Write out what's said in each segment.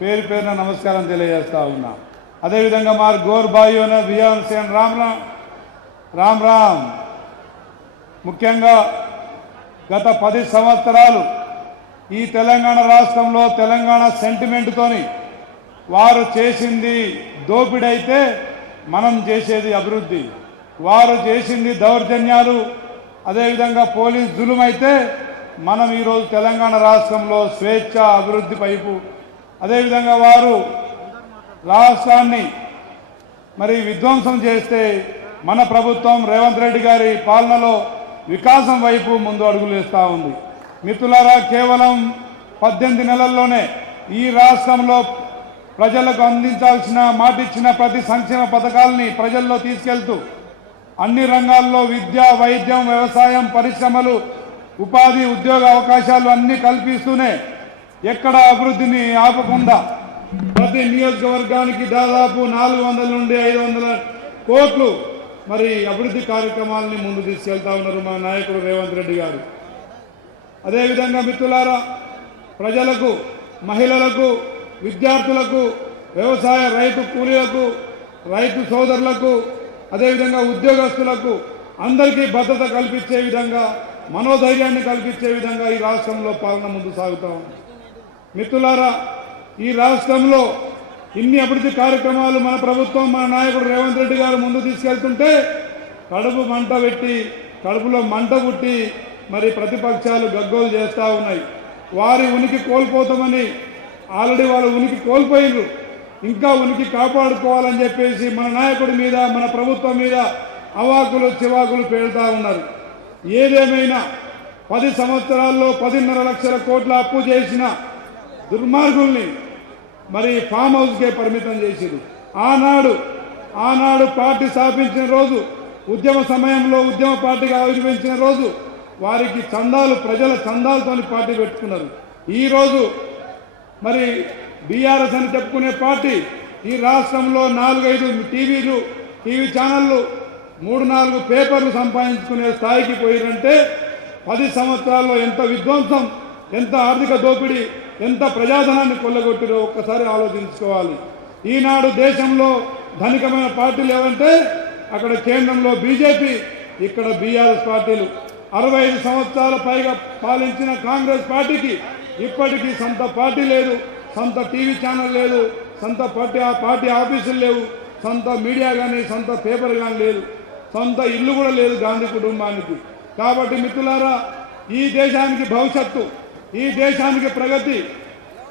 పేరు పేరున నమస్కారం తెలియజేస్తా ఉన్నా। అదేవిధంగా మా గోర్ భాయో బియాన్ సేన్ రామ్ రామ్ ముఖ్యంగా గత 10 సంవత్సరాలు ఈ తెలంగాణ రాష్ట్రంలో తెలంగాణ సెంటిమెంట్తోని వారు చేసింది దోపిడైతే మనం చేసేది అభివృద్ధి, వారు చేసింది దౌర్జన్యాలు, అదేవిధంగా పోలీస్ జులుమైతే మనం ఈరోజు తెలంగాణ రాష్ట్రంలో స్వేచ్ఛ అభివృద్ధి వైపు, అదేవిధంగా వారు రాష్ట్రాన్ని మరి విధ్వంసం చేస్తే మన ప్రభుత్వం రేవంత్ రెడ్డి గారి పాలనలో వికాసం వైపు ముందు అడుగులు వేస్తూ ఉంది। మిత్రులారా, కేవలం 18 నెలల్లోనే ఈ రాష్ట్రంలో ప్రజలకు అందించాల్సిన మాటిచ్చిన ప్రతి సంక్షేమ పథకాలని ప్రజల్లో తీసుకెళ్తూ అన్ని రంగాల్లో విద్య, వైద్యం, వ్యవసాయం, పరిశ్రమలు, ఉపాధి, ఉద్యోగ అవకాశాలు అన్నీ కల్పిస్తూనే ఎక్కడ అభివృద్ధిని ఆపకుండా ప్రతి నియోజకవర్గానికి దాదాపు 400 నుండి 500 కోట్లు మరి అభివృద్ధి కార్యక్రమాలని ముందు తీసుకెళ్తా ఉన్నారు మా నాయకుడు రేవంత్ రెడ్డి గారు। అదేవిధంగా మిత్రులారా, ప్రజలకు, మహిళలకు, విద్యార్థులకు, వ్యవసాయ రైతు కూలీలకు, రైతు సోదరులకు, అదేవిధంగా ఉద్యోగస్తులకు అందరికీ భద్రత కల్పించే విధంగా, మనోధైర్యాన్ని కల్పించే విధంగా ఈ రాష్ట్రంలో పాలన ముందు సాగుతూ ఉంది। మిత్రులారా, ఈ రాష్ట్రంలో ఇన్ని అభివృద్ధి కార్యక్రమాలు మన ప్రభుత్వం, మన నాయకుడు రేవంత్ రెడ్డి గారు ముందు తీసుకెళ్తుంటే కడుపు మంట పెట్టి, కడుపులో మంట పుట్టి మరి ప్రతిపక్షాలు గగ్గోలు చేస్తూ ఉన్నాయి। వారి ఉనికి కోల్పోతామని ఆల్రెడీ వాళ్ళు ఉనికి కోల్పోయినరు, ఇంకా ఉనికి కాపాడుకోవాలని చెప్పేసి మన నాయకుడి మీద, మన ప్రభుత్వం మీద అవాకులు చివాకులు పేలుతూ ఉన్నారు। ఏదేమైనా 10 సంవత్సరాల్లో 10.5 లక్షల కోట్ల అప్పు చేసిన దుర్మార్గుల్ని మరి ఫామ్ హౌస్కే పరిమితం చేసిరు। ఆనాడు పార్టీ స్థాపించిన రోజు, ఉద్యమ సమయంలో ఉద్యమ పార్టీగా ఆవిర్భవించిన రోజు వారికి చందాలు, ప్రజల చందాలతో పార్టీ పెట్టుకున్నారు। ఈరోజు మరి బీఆర్ఎస్ అని చెప్పుకునే పార్టీ ఈ రాష్ట్రంలో 4-5 టీవీ ఛానళ్ళు, 3-4 పేపర్లు సంపాదించుకునే స్థాయికి పోయినంటే 10 సంవత్సరాల్లో ఎంత విధ్వంసం, ఎంత ఆర్థిక దోపిడీ, ఎంత ప్రజాధనాన్ని కొల్లగొట్టిరో ఒక్కసారి ఆలోచించుకోవాలి। ఈనాడు దేశంలో ధనికమైన పార్టీలు ఏవంటే అక్కడ కేంద్రంలో బీజేపీ, ఇక్కడ బీఆర్ఎస్ పార్టీలు। 65 సంవత్సరాల పైగా పాలించిన కాంగ్రెస్ పార్టీకి ఇప్పటికీ సొంత పార్టీ లేదు, సొంత టీవీ ఛానల్ లేదు, సొంత పార్టీ ఆఫీసులు లేవు, సొంత మీడియా కానీ సొంత పేపర్ కానీ లేదు, సొంత ఇల్లు కూడా లేదు గాంధీ కుటుంబానికి। కాబట్టి మిత్రులారా, ఈ దేశానికి భవిష్యత్తు, ఈ దేశానికి ప్రగతి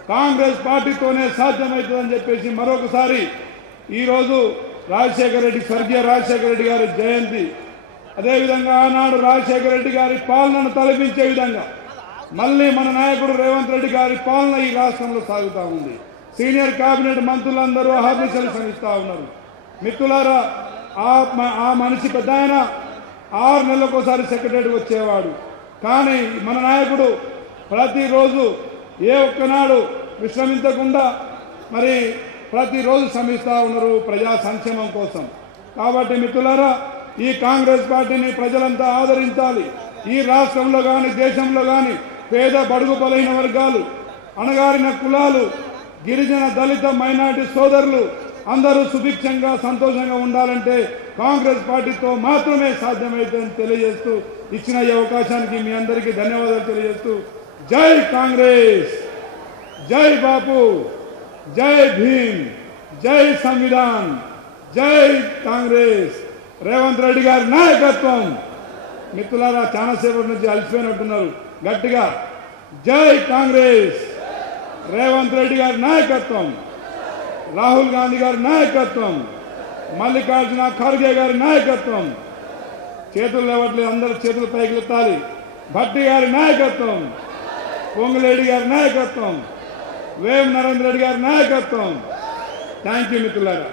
కాంగ్రెస్ పార్టీతోనే సాధ్యమవుతుందని చెప్పేసి మరొకసారి ఈరోజు స్వర్గీయ రాజశేఖర రెడ్డి గారి జయంతి, అదేవిధంగా ఆనాడు రాజశేఖర రెడ్డి గారి పాలనను తలపించే విధంగా మళ్ళీ మన నాయకుడు రేవంత్ రెడ్డి గారి పాలన ఈ రాష్ట్రంలో సాగుతూ ఉంది। సీనియర్ కేబినెట్ మంత్రులందరూ ఆఫీసులు శ్రమిస్తూ ఉన్నారు। మిత్రులారా, ఆ మనిషి పెద్ద ఆయన 6 నెలలకోసారి సెక్రటరీకి వచ్చేవాడు, కానీ మన నాయకుడు ప్రతిరోజు ఏ ఒక్కనాడు విశ్రమించకుండా మరి ప్రతిరోజు శ్రమిస్తూ ఉన్నారు ప్రజా సంక్షేమం కోసం। కాబట్టి మిత్రులారా, ఈ కాంగ్రెస్ పార్టీని ప్రజలంతా ఆదరించాలి। ఈ రాష్ట్రంలో కానీ దేశంలో కానీ పేద, బడుగు, బలహీన వర్గాలు, అణగారిన కులాలు, గిరిజన, దళిత, మైనార్టీ సోదరులు అందరూ సుభిక్షంగా, సంతోషంగా ఉండాలంటే కాంగ్రెస్ పార్టీతో మాత్రమే సాధ్యమవుతుందని తెలియజేస్తూ ఇచ్చిన ఈ అవకాశానికి మీ అందరికీ ధన్యవాదాలు తెలియజేస్తూ జై కాంగ్రెస్, జై బాపు, జై భీమ్, జై సంవిధాన్, జై కాంగ్రెస్, రేవంత్ రెడ్డి గారి నాయకత్వం। మిత్రులారా, చాలాసేపటి నుంచి అలసిపోయినట్టున్నారు, గట్టిగా జై కాంగ్రెస్, రేవంత్ రెడ్డి గారి నాయకత్వం, రాహుల్ గాంధీ గారి నాయకత్వం, మల్లికార్జున ఖర్గే గారి నాయకత్వం। చేతులు లేవట్లేదు, అందరూ చేతులు పైకి ఎత్తాలి। భట్టి గారి నాయకత్వం, పొంగులేడి గారి నాయకత్వం, వేం నరేంద్ర రెడ్డి గారి నాయకత్వం। థ్యాంక్ యూ మిత్రులారా।